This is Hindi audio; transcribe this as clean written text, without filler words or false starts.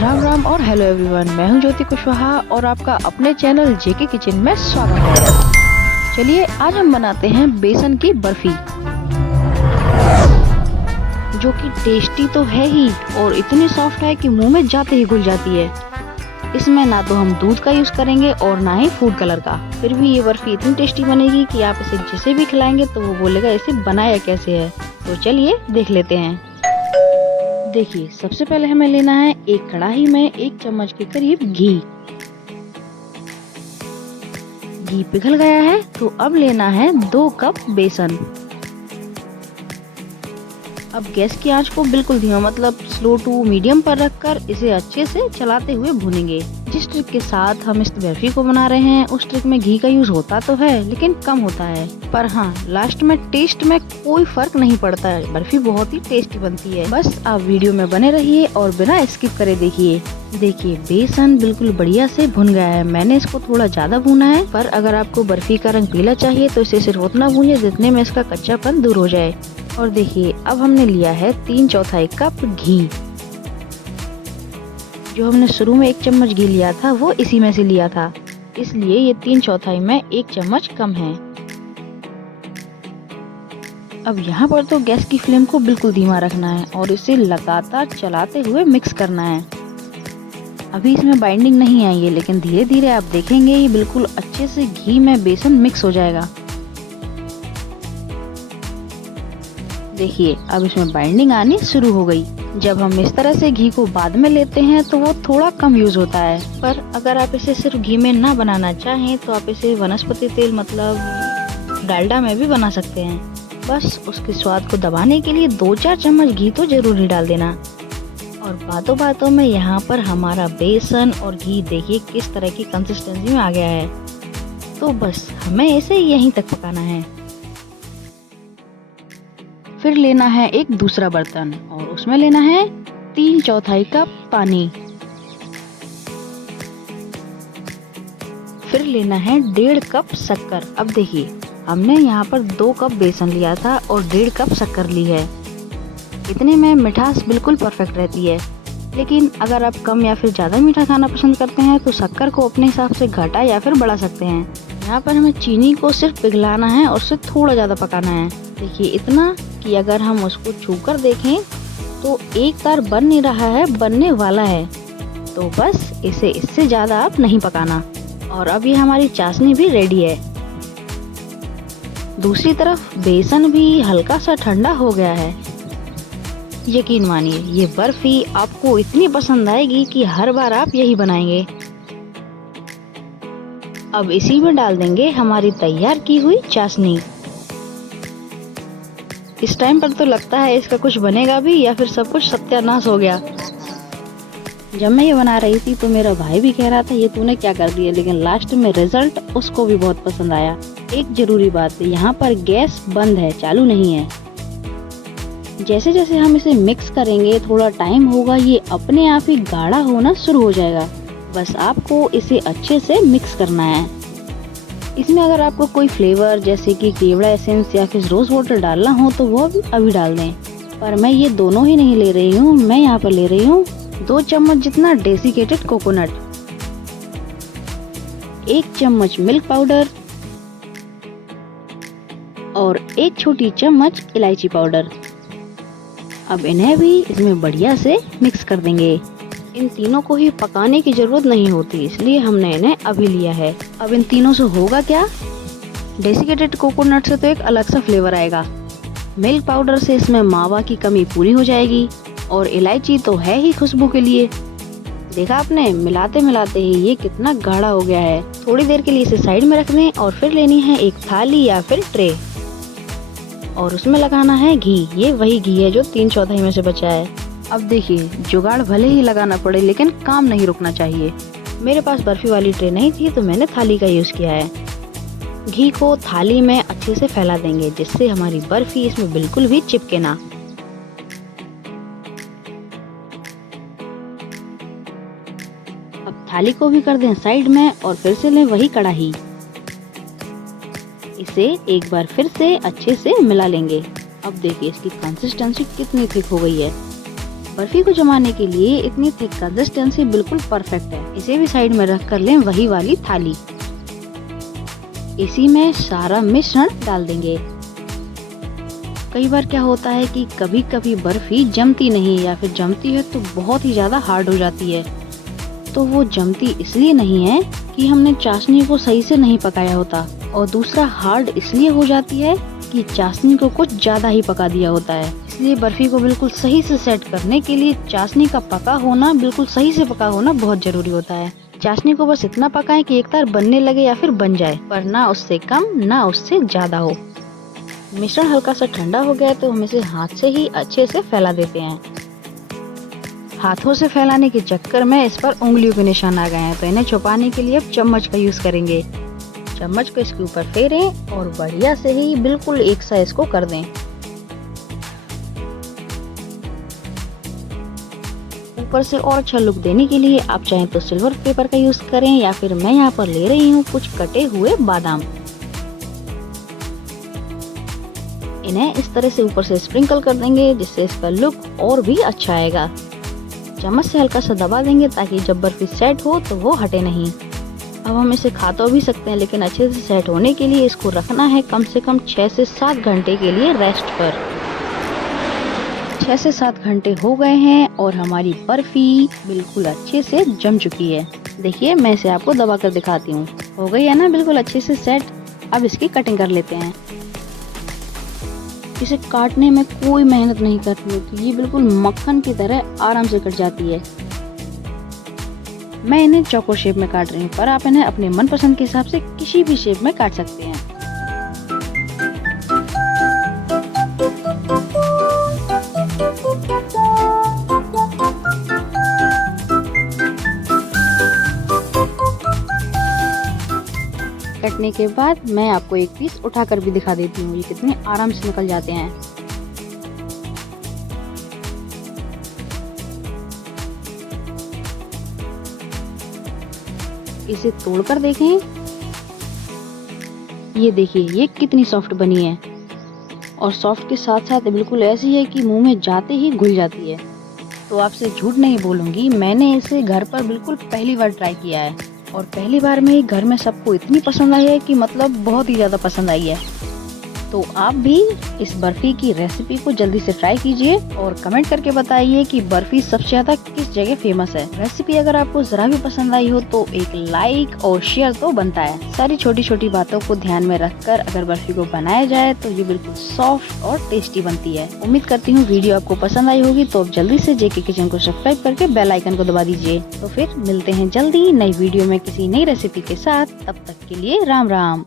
राम राम और हेलो एवरीवन, मैं हूं ज्योति कुशवाहा और आपका अपने चैनल जेके किचन में स्वागत है। चलिए आज हम बनाते हैं बेसन की बर्फी, जो कि टेस्टी तो है ही और इतनी सॉफ्ट है कि मुंह में जाते ही घुल जाती है। इसमें ना तो हम दूध का यूज करेंगे और ना ही फूड कलर का, फिर भी ये बर्फी इतनी टेस्टी बनेगी कि आप इसे जिसे भी खिलाएंगे तो वो बोलेगा इसे बनाया कैसे है। तो चलिए देख लेते हैं। देखिए, सबसे पहले हमें लेना है एक कढ़ाई में 1 चम्मच के करीब घी। घी पिघल गया है तो अब लेना है 2 कप बेसन। अब गैस की आंच को बिल्कुल धीमा मतलब स्लो टू मीडियम पर रखकर इसे अच्छे से चलाते हुए भूनेंगे। जिस ट्रिक के साथ हम इस बर्फी को बना रहे हैं उस ट्रिक में घी का यूज होता तो है लेकिन कम होता है, पर हाँ लास्ट में टेस्ट में कोई फर्क नहीं पड़ता है। बर्फी बहुत ही टेस्टी बनती है। बस आप वीडियो में बने रहिए और बिना स्किप करे देखिए। देखिए, बेसन बिल्कुल बढ़िया से भुन गया है। मैंने इसको थोड़ा ज्यादा भुना है, पर अगर आपको बर्फी का रंग पीला चाहिए तो इसे सिर्फ उतना भूनिए जितने में इसका कच्चापन दूर हो जाए। और देखिए, अब हमने लिया है 3/4 कप घी। जो हमने शुरू में 1 चम्मच घी लिया था वो इसी में से लिया था, इसलिए ये 3/4 में 1 चम्मच कम है। अब यहाँ पर तो गैस की फ्लेम को बिल्कुल धीमा रखना है और इसे लगातार चलाते हुए मिक्स करना है। अभी इसमें बाइंडिंग नहीं आई है, लेकिन धीरे धीरे आप देखेंगे ये बिल्कुल अच्छे से घी में बेसन मिक्स हो जाएगा। देखिए, अब इसमें बाइंडिंग आनी शुरू हो गई। जब हम इस तरह से घी को बाद में लेते हैं तो वो थोड़ा कम यूज होता है, पर अगर आप इसे सिर्फ घी में ना बनाना चाहें तो आप इसे वनस्पति तेल मतलब डालडा में भी बना सकते हैं। बस उसके स्वाद को दबाने के लिए 2-4 चम्मच घी तो जरूर ही डाल देना। और बातों बातों में यहाँ पर हमारा बेसन और घी देखिए किस तरह की कंसिस्टेंसी में आ गया है। तो बस हमें इसे यहीं तक पकाना है। फिर लेना है एक दूसरा बर्तन और उसमें लेना है 3/4 कप पानी। फिर लेना है 1.5 कप शक्कर। अब देखिए, हमने यहाँ पर 2 कप बेसन लिया था और 1.5 कप शक्कर ली है। इतने में मिठास बिल्कुल परफेक्ट रहती है, लेकिन अगर आप कम या फिर ज़्यादा मीठा खाना पसंद करते हैं तो शक्कर को अपने हिसाब से घटा या फिर बढ़ा सकते हैं। यहाँ पर हमें चीनी को सिर्फ पिघलाना है और उसे थोड़ा ज़्यादा पकाना है। देखिए, इतना कि अगर हम उसको छूकर देखें तो एक तार बन नहीं रहा है, बनने वाला है। तो बस इसे इससे ज़्यादा आप नहीं पकाना। और अब ये हमारी चाशनी भी रेडी है। दूसरी तरफ बेसन भी हल्का सा ठंडा हो गया है। यकीन मानिए, ये बर्फी आपको इतनी पसंद आएगी कि हर बार आप यही बनाएंगे। अब इसी में डाल देंगे हमारी तैयार की हुई चाशनी। इस टाइम पर तो लगता है इसका कुछ बनेगा भी या फिर सब कुछ सत्यानाश हो गया। जब मैं ये बना रही थी तो मेरा भाई भी कह रहा था ये तूने क्या कर दिया, लेकिन लास्ट में रिजल्ट उसको भी बहुत पसंद आया। एक जरूरी बात है, यहाँ पर गैस बंद है, चालू नहीं है। जैसे जैसे हम इसे मिक्स करेंगे थोड़ा टाइम होगा, ये अपने आप ही गाढ़ा होना शुरू हो जाएगा। बस आपको इसे अच्छे से मिक्स करना है। इसमें अगर आपको कोई फ्लेवर जैसे कि केवड़ा एसेंस या फिर रोज वाटर डालना हो तो वो भी अभी डाल दें, पर मैं ये दोनों ही नहीं ले रही हूँ। मैं यहाँ पर ले रही हूँ 2 चम्मच जितना डेसिकेटेड कोकोनट, 1 चम्मच मिल्क पाउडर और 1 छोटी चम्मच इलायची पाउडर। अब इन्हें भी इसमें बढ़िया से मिक्स कर देंगे। इन तीनों को ही पकाने की जरूरत नहीं होती, इसलिए हमने इन्हें अभी लिया है। अब इन तीनों से होगा क्या, डेसिकेटेड कोकोनट से तो एक अलग सा फ्लेवर आएगा, मिल्क पाउडर से इसमें मावा की कमी पूरी हो जाएगी और इलायची तो है ही खुशबू के लिए। देखा आपने, मिलाते मिलाते ही ये कितना गाढ़ा हो गया है। थोड़ी देर के लिए इसे साइड में रख दें और फिर लेनी है एक थाली या फिर ट्रे और उसमें लगाना है घी। ये वही घी है जो 3/4 में से बचा है। अब देखिए, जुगाड़ भले ही लगाना पड़े लेकिन काम नहीं रुकना चाहिए। मेरे पास बर्फी वाली ट्रे नहीं थी तो मैंने थाली का यूज किया है। घी को थाली में अच्छे से फैला देंगे जिससे हमारी बर्फी इसमें बिल्कुल भी चिपके ना। अब थाली को भी कर दें साइड में और फिर से लें वही कढ़ाई। इसे एक बार फिर से अच्छे से मिला लेंगे। अब देखिए इसकी कंसिस्टेंसी कितनी थिक हो गई है। बर्फी को जमाने के लिए इतनी थिक कंसिस्टेंसी बिल्कुल परफेक्ट है। इसे भी साइड में रख कर लें वही वाली थाली। इसी में सारा मिश्रण डाल देंगे। कई बार क्या होता है कि कभी कभी बर्फी जमती नहीं, या फिर जमती है तो बहुत ही ज्यादा हार्ड हो जाती है। तो वो जमती इसलिए नहीं है कि हमने चाशनी को सही से नहीं पकाया होता, और दूसरा हार्ड इसलिए हो जाती है कि चाशनी को कुछ ज्यादा ही पका दिया होता है। इसलिए बर्फी को बिल्कुल सही से सेट करने के लिए चाशनी का पका होना, बिल्कुल सही से पका होना बहुत जरूरी होता है। चाशनी को बस इतना पकाएं कि एक तार बनने लगे या फिर बन जाए, पर ना उससे कम ना उससे ज्यादा हो। मिश्रण हल्का सा ठंडा हो गया तो हम इसे हाथ से ही अच्छे से फैला देते हैं। हाथों से फैलाने के चक्कर में इस पर उंगलियों के निशान आ गए हैं, तो इन्हें छुपाने के लिए अब चम्मच का यूज करेंगे। चम्मच को इसके ऊपर फेरें और बढ़िया से ही बिल्कुल एक साइज को कर दें। ऊपर से और अच्छा लुक देने के लिए आप चाहें तो सिल्वर पेपर का यूज करें, या फिर मैं यहाँ पर ले रही हूँ कुछ कटे हुए बादाम। इन्हें इस तरह से ऊपर से स्प्रिंकल कर देंगे, जिससे इसका लुक और भी अच्छा आएगा। चम्मच से हल्का सा दबा देंगे ताकि जब बर्फी सेट हो तो वो हटे नहीं। अब हम इसे खा तो भी सकते हैं, लेकिन अच्छे से सेट होने के लिए इसको रखना है कम से कम 6 से 7 घंटे के लिए रेस्ट पर। 6 से 7 घंटे हो गए हैं और हमारी बर्फी बिल्कुल अच्छे से जम चुकी है। देखिए, मैं इसे आपको दबा कर दिखाती हूँ। हो गई है ना बिल्कुल अच्छे से सेट। अब इसकी कटिंग कर लेते हैं। इसे काटने में कोई मेहनत नहीं करती होती, ये बिल्कुल मक्खन की तरह आराम से कट जाती है। मैं इन्हें चौकोर शेप में काट रही हूँ, पर आप इन्हें अपने मनपसंद के हिसाब से किसी भी शेप में काट सकते हैं। कटने के बाद मैं आपको एक पीस उठाकर भी दिखा देती हूँ, ये कितने आराम से निकल जाते हैं। इसे तोड़कर देखें, ये देखिए ये कितनी सॉफ्ट बनी है, और सॉफ्ट के साथ साथ बिल्कुल ऐसी है कि मुंह में जाते ही घुल जाती है। तो आपसे झूठ नहीं बोलूंगी, मैंने इसे घर पर बिल्कुल पहली बार ट्राई किया है, और पहली बार में ही घर में सबको इतनी पसंद आई है कि मतलब बहुत ही ज्यादा पसंद आई है। तो आप भी इस बर्फी की रेसिपी को जल्दी से ट्राई कीजिए और कमेंट करके बताइए कि बर्फी सबसे ज्यादा किस जगह फेमस है। रेसिपी अगर आपको जरा भी पसंद आई हो तो एक लाइक और शेयर तो बनता है। सारी छोटी छोटी बातों को ध्यान में रखकर अगर बर्फी को बनाया जाए तो ये बिल्कुल सॉफ्ट और टेस्टी बनती है। उम्मीद करती हूँ वीडियो आपको पसंद आई होगी, तो अब जल्दी से जेके किचन को सब्सक्राइब करके बेल आइकन को दबा दीजिए। तो फिर मिलते हैं जल्दी नई वीडियो में किसी नई रेसिपी के साथ। तब तक के लिए राम राम।